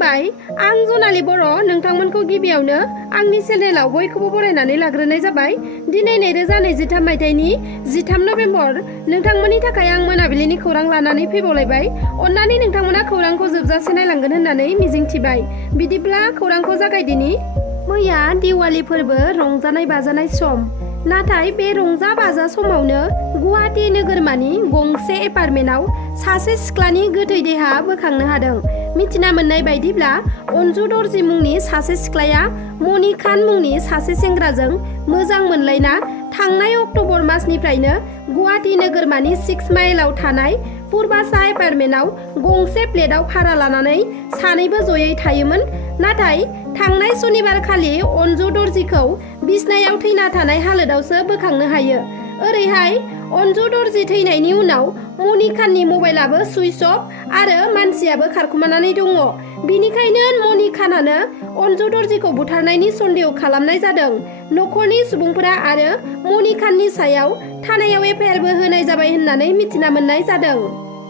खुलुमबाय आं जनालि बर' नोंथांमोनखौ गिबियावनो आंनि चेनेलाव बयखौबो बरायनानै लाग्रोनाय जाबाय। दिनै 2023 मायथाइनि 13 नभेम्बर नोंथांमोननि थाखाय आं मोनाबिलिनि खौरां लानानै फैबावलायबाय। अन्नानै नोंथांमोना खौरांखौ जोबजासे नायलांगोन होननानै मिजिंथिबाय। बिदिब्ला खौरांखौ जागायदिनि। मैया दिवाली फोरबो रंजानाय बाजानाय सम। नाथाय बे रंजा बाजा समावनो गुवाहाटी नोगोरमानि गंसे एपार्टमेन्टआव सासे सिख्लानि गोथै देहा बोखांनो हादों। मिथिना मोननाय बायदिब्ला अनजु दर्जी मुंनि सासे सिख्लाया मनि खान मुंनि सासे सेंग्राजों मोजां मोनलायना थांनाय अक्ट'बर मासनिफ्रायनो गुवाहाटी नोगोरमानि 6 माइलाव थानाय पुर्बासा एपार्टमेन्टआव गंसे फ्लेटआव भारा लानानै सानैबो जयै थायोमोन। नाथाय थांनाय सनिबारखालि अनजु दर्जीखौ बिसनायाव थैना थानाय हालोदावसो बोखांनो हायो। ओरैहाय अनजु दर्जी थैनायनि उनाव मनि खाननि मबाइलाबो सुइच अफ आरो मानसियाबो खारखुमानानै दङ। बिनिखायनो मनि खानानो अनजु दर्जीखौ बुथारनायनि सन्देह खालामनाय जादों। न'खरनि सुबुंफोरा आरो मनि खाननि सायाव थानायाव एफआइआरबो होनाय जाबाय होननानै मिथिना मोननाय जादों।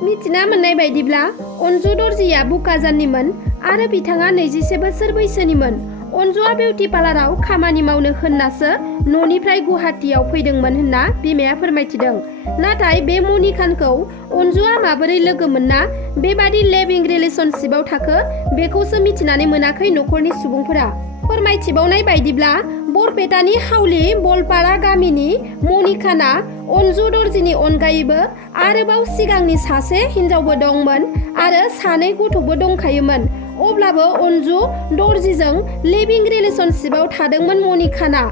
मिथिना मोननाय बायदिब्ला अनजु दर्जीया बुकाजाननिमोन आरो बिथाङा 21 बोसोर बैसोनिमोन। अनजुआ बिउटि पार्लाराव खामानि मावनो होननासो न'निफ्राय गुवाहाटीयाव फैदोंमोन होनना बिमाया फोरमायथिदों। नाथाय बे मनि खानखौ अनजुआ माबोरै लोगो मोनना बेबादि लिभिं रिलेशनशिपआव थाखो बेखौसो मिथिनानै मोनाखै न'खरनि सुबुंफोरा। फोरमायथिबावनाय बायदिब्ला बरपेटानि हावली बलपारा गामिनि मनि खाना अनजु दर्जीनि अनगायैबो आरोबाव सिगांनि सासे हिनजावबो दंमोन आरो 2 गथ'बो दंखायोमोन। अब्लाबो अनजु दर्जीजों लिभिं रिलेशनशिपआव थादोंमोन मनि खाना।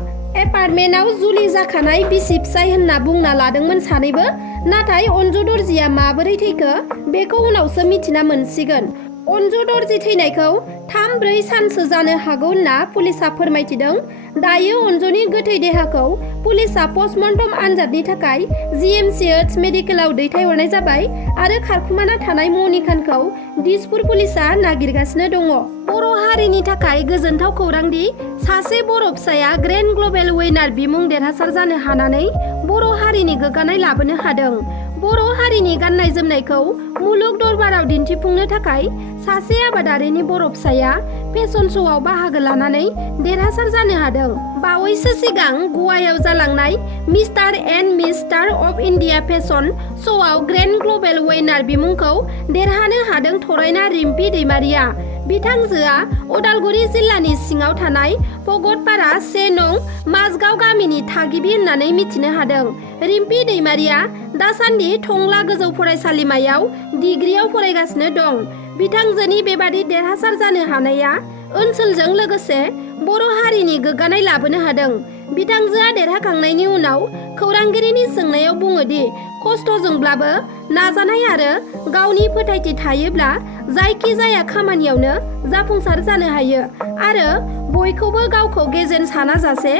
एपार्टमेन्टआव जुलि जाखानाय बिसि फिसाय होनना बुंना लादोंमोन सानैबो। नाथाय अनजु दर्जीया माबोरै थैखो बेखौ उनावसो मिथिना मोनसिगोन। अनजु दर्जी थैनायखौ 3-4 सानसो जानो हागौ होनना पुलिसआ फोरमायथिदों। दायो अनजुनि गोथै देहाखौ पुलिसआ पस्टमर्टम आनजादनि थाखाय GMCH मेडिकेलाव दैथायहरनाय जाबाय आरो खारखुमाना थानाय मनि खानखौ दिसपुर पुलिसआ नागिरगासिनो दङ। बर' हारिनि थाखाय गोजोनथाव खौरांदि सासे बर' फिसाया ग्रेन्ड ग्लबेल विनार बिमुं देरहासार जानो हानानै बर' हारिनि गोग्गानाय लाबोनो हादों। बर' हारिनि गाननाय जोमनायखौ मुलुग दरबाराव दिन्थिफुंनो थाखाय सासे आबादारिनि बर' फिसाया फेशन श'आव बाहागो लानानै देरहासार जानो हादों। बावैसो सिगां गवायाव जालांनाय mister and mister of India fashion श'आव ग्रेन्ड ग्लबेल विनार बिमुंखौ देरहानो हादों थरायना रिम्पि दैमारिया। बिथांजोआ उदालगुरि जिल्लानि सिङाव थानाय भगतपारा 1 नं माजगाव गामिनि थागिबि होननानै मिथिनो हादों। रिम्पि दैमारिया दासान्दि टंला गोजौ फरायसालिमायाव डिग्रीआव फरायगासिनो दं। बिथांजोनि बेबादि देरहासार जानो हानाया ओनसोलजों लोगोसे बर' हारिनि गोग्गानाय लाबोनो हादों। बिथांजोआ देरहाखांनायनि उनाव खौरांगिरिनि सोंनायाव बुङोदि खस्थ'जोंब्लाबो नाजानाय आरो गावनि फोथायथि थायोब्ला जायखि जाया खामानियावनो जाफुंसार जानो हायो आरो बयखौबो गावखौ गेजेन सानाजासे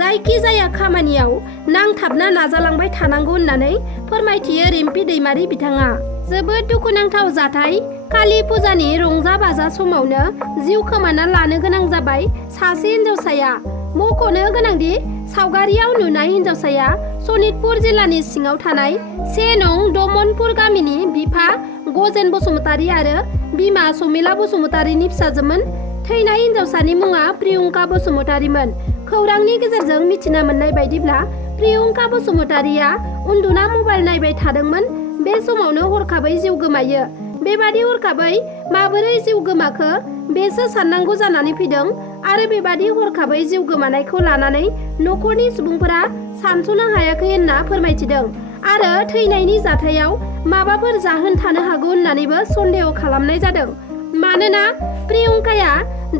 जायखि जाया खामानियाव नांथाबना नाजालांबाय थानांगौ होननानै फोरमायथियो रिम्पि दैमारि बिथाङा। जोबोद दुखुनांथाव जाथाय। कालि फुजानि रंजा बाजा समावनो जिउ खोमाना लानो गोनां जाबाय सासे हिनजावसाया। मख'नो गोनांदि सावगारियाव नुनाय हिनजावसाया सनितपुर जिल्लानि सिङाव थानाय 1 नं दमनपुर गामिनि बिफा गजेन बसुमतारी आरो बिमा समिला बसुमतारीनि फिसाजोमोन। थैनाय हिनजावसानि मुङा प्रियंका बसुमतारीमोन। खौरांनि गेजेरजों मिथिना मोननाय बायदिब्ला प्रियंका बसुमतारीया उन्दुना मबाइल नायबाय थादोंमोन। बे समावनो हरखाबै जिउ गोमायो। बेबादि हरखाबै माबोरै जिउ गोमाखो बेसो साननांगौ जानानै फैदों आरो बेबादि हरखाबै जिउ गोमानायखौ लानानै न'खरनि सुबुंफोरा सानस'नो हायाखै होनना फोरमायथिदों आरो थैनायनि जाथायाव माबाफोर जाहोन थानो हागौ होननानैबो सन्देह खालामनाय जादों। मानोना प्रियंकाया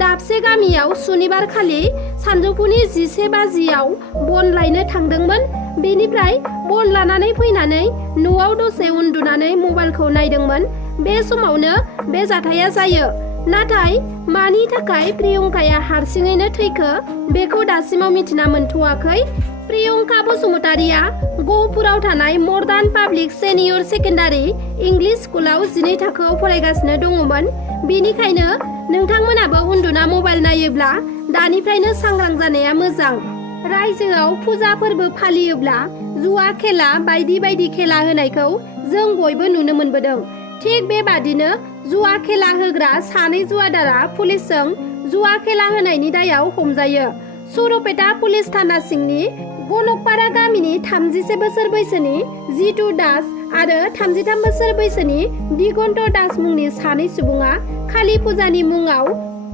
दाबसे गामियाव सुनिबार खालि सानजौफुनि 11 बाजियाव बन लायनो थांदोंमोन। बेनिफ्राय बन लानानै फैनानै न'आव दसे उन्दुनानै मबाइलखौ नायदोंमोन। बे समावनो बे जाथाया जायो। नाथाय मानि थाखाय प्रियंकाया हारसिङैनो थैखो बेखौ दासिमाव मिथिना मोनथ'वाखै। प्रियंका बसुमतारीया गहपुराव थानाय मर्दान पाब्लिक सेनियर सेकेन्डारि इंलिश स्कुलाव 12 थाखोआव फरायगासिनो दङमोन। बेनिखायनो नोंथांमोनाबो उन्दुना मबाइल नायोब्ला दानिफ्रायनो सांग्रां जानाया मोजां। रायजोआव फुजा फोरबो फालियोब्ला जुवा खेला बायदि बायदि खेला होनायखौ जों बयबो नुनो मोनबोदों। थिग बेबादिनो जुवा खेला होग्रा 2 जुवादारा पुलिसजों जुवा खेला होनायनि दायाव हमजायो। सुरुपेटा पुलिस थाना सिंनि गनकपारा गामिनि 37 बोसोर बैसोनि जितु दास आरो 33 बोसोर बैसोनि दिगन्त दास मुंनि 2 सुबुङा काली फुजानि मुङाव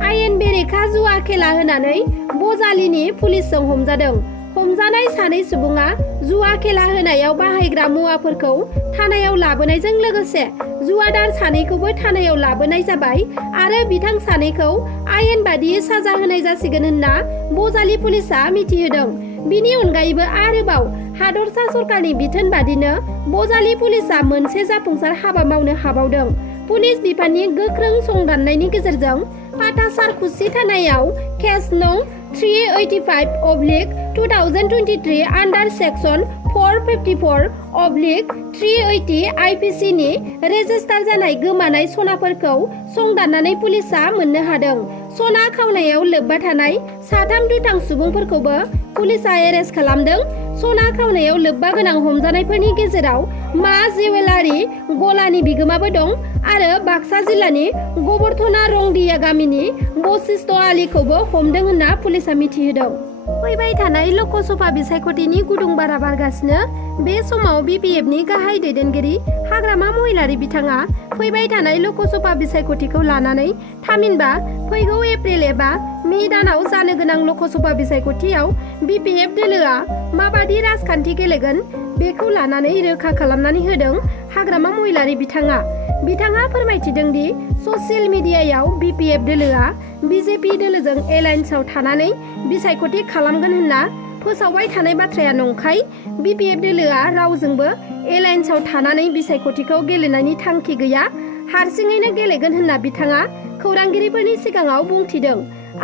आयेन बेरेखा जुवा खेला होनानै बजालिनि पुलिसजों हमजादों। हमजानाय 2 सुबुङा जुवा खेला होनायाव बाहायग्रा मुवाफोरखौ थानायाव लाबोनायजों लोगोसे जुवादार 2खौबो थानायाव लाबोनाय जाबाय आरो बिथां 2खौ आयेन बादियै साजा होनाय जासिगोन होनना बजालि पुलिसा मिथिहोदों। बिनि अनगायैबो आरोबाव हादरसा सरकारनि बिथोन बादिनो बजालि पुलिसा मोनसे जाफुंसार हाबा मावनो हाबावदों। पुलिस बिफाननि गोख्रों संदाननायनि गेजेरजों पाटासार खुसि थानायाव केस नं 385/2023 आन्डार सेक्सन 454/380 IPC नि रेजिस्टार जानाय गोमानाय सनाफोरखौ संदाननानै पुलिसा मोननो हादों। सना खावनायाव लोब्बा थानाय 3 दुथां सुबुंफोरखौबो पुलिसा एरेस्ट खालामदों। सना खावनायाव लोब्बा गोनां हमजानायफोरनि गेजेराव मा जुवेलारि गलानि बिगोमाबो दं आरो बाक्सा जिल्लानि गबरथना रंदिया गामिनि बशिष्ट आलीखौबो हमदों होनना पुलिसा मिथिहोदों। फैबाय थानाय लकसभा बिसायख'थिनि गुदुं बारा बारगासिनो। बे समाव BPFनि गाहाय दैदेनगिरि हाग्रामा महिलारि बिथाङा फैबाय थानाय लकसभा बिसायख'थिखौ लानानै थामहिनबा फैगौ एप्रिल एबा मे दानाव जानो गोनां लकसभा बिसायख'थियाव BPF दोलोआ माबादि राजखान्थि गेलेगोन बेखौ लानानै रोखा खालामनानै होदों हाग्रामा महिलारि बिथाङा फोरमायथिदों दि ससियेल मिडियायाव BPF दोलोआ BJP दोलोजों एलायन्सआव थानानै बिसायख'थि खालामगोन होनना फोसावबाय थानाय बाथ्राया नंखाय। BPF दोलोआ रावजोंबो एलायन्सआव थानानै बिसायख'थिखौ गेलेनायनि थांखि गैया, हारसिङैनो गेलेगोन होनना बिथाङा खौरांगिरिफोरनि सिगाङाव बुंथिदों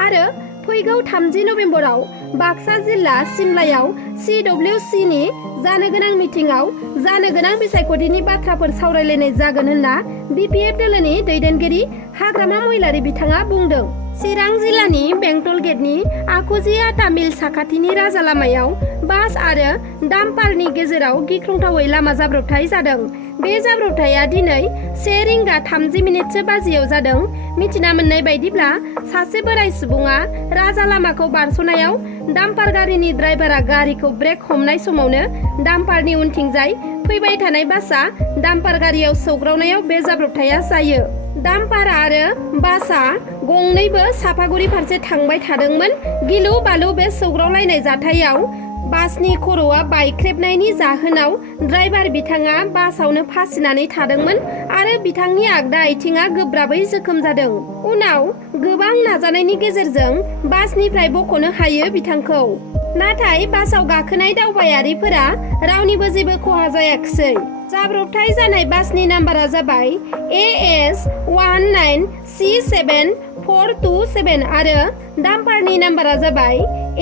आरो फैगौ 30 नबेम्बराव बाक्सा जिल्ला सिमलायाव CWC नि जानो गोनां मिटिंआव जानो गोनां बिसायख'थिनि बाथ्राफोर सावरायलायनाय जागोन होनना BPF दोलोनि दैदेनगिरि हाग्रामा महिलारि बिथाङा बुंदों। चिरां जिल्लानि बेंटल गेटनि आखुजिया तामिल साखाथिनि राजा लामायाव बास आरो डाम्पारनि गेजेराव गिख्रंथावै लामा जाब्रबथाय जादों। बे जाब्रबथाया दिनै 1:30 बाजियाव जादों। मिथिना मोननाय बायदिब्ला सासे बोराय सुबुङा राजा लामाखौ बारस'नायाव डाम्पार गारिनि ड्राइभारा गारिखौ ब्रेक हमनाय समावनो डाम्पारनि उनथिंजाय फैबाय थानाय बासआ डाम्पार गारियाव सौग्रावनायाव बे जाब्रबथाया जायो। डाम्पार आरो बासआ गंनैबो सापागुरि फारसे थांबाय थादोंमोन। गिलु बालु बे सौग्रावलायनाय जाथायाव बासनि खर'आ बायख्रेबनायनि जाहोनाव ड्राइभार बिथाङा बासावनो फासिनानै थादोंमोन आरो बिथांनि आगदा आथिङा गोब्राबै जोखोम जादों। उनाव गोबां नाजानायनि गेजेरजों बासनिफ्राय बख'नो हायो बिथांखौ। नाथाय बासाव गाखोनाय दावबायारिफोरा रावनिबो जेबो खहा जायाखिसै। जाब्रबथाय जानाय बासनि नाम्बारा जाबाय AS 19C7427 आरो डाम्पारनि नाम्बारा जाबाय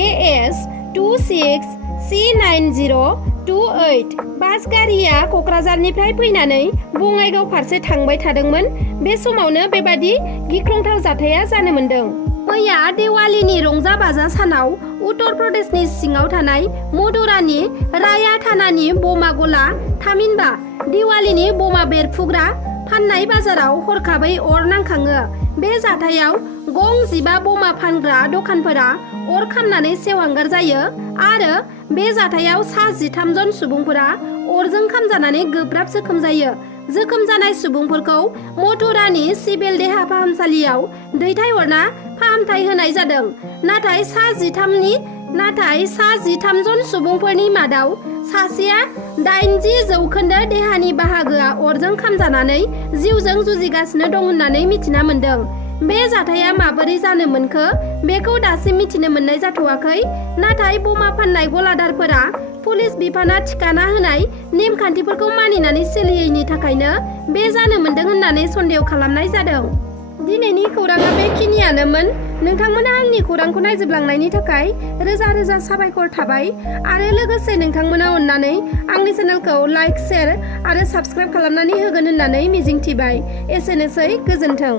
AS 26C9028। बास गारिया क'क्राझारनिफ्राय फैनानै बङाइगाव फारसे थांबाय थादोंमोन। बे समावनो बेबादि गिख्रंथाव जाथाया जानो मोन्दों। मैया देवालीनि रंजा बाजा सानाव उत्तर प्रदेशनि सिङाव थानाय मधुरानि राया थानानि बमा गला थामहिनबा दिवालीनि बमा बेरफुग्रा फाननाय बाजाराव हरखाबै अर नांखाङो। बे जाथायाव गं 15 बमा फानग्रा दखानफोरा अर खामनानै सेवहांगार जायो आरो बे जाथायाव सा 13 जन सुबुंफोरा अरजों खामजानानै गोब्राब जोखोम जायो। जोखोम जानाय सुबुंफोरखौ मथुरानि सिभिल देहा फाहामसालियाव दैथायहरना फाहामथाय होनाय जादों। नाथाय सा 13 जन सुबुंफोरनि मादाव सासेया 80% देहानि बाहागोआ अरजों खामजानानै जिउजों जुजिगासिनो दं होननानै मिथिना मोन्दों। बे जाथाया माबोरै जानो मोनखो बेखौ दासिम मिथिनो मोननाय जाथ'वाखै। नाथाय बमा फाननाय गलादारफोरा पुलिस बिफाना थिखाना होनाय नेमखान्थिफोरखौ मानिनानै सोलियैनि थाखायनो बे जानो मोन्दों होननानै सन्देह खालामनाय जादों। दिनैनि खौराङा बेखिनियानोमोन। नोंथांमोना आंनि खौरांखौ नायजोबलांनायनि थाखाय रोजा रोजा साबायखर थाबाय आरो लोगोसे नोंथांमोना अननानै आंनि चेनेलखौ लाइक, शेयार आरो साबस्क्राइब खालामनानै होगोन होननानै मिजिंथिबाय। एसेनोसै, गोजोन्थों।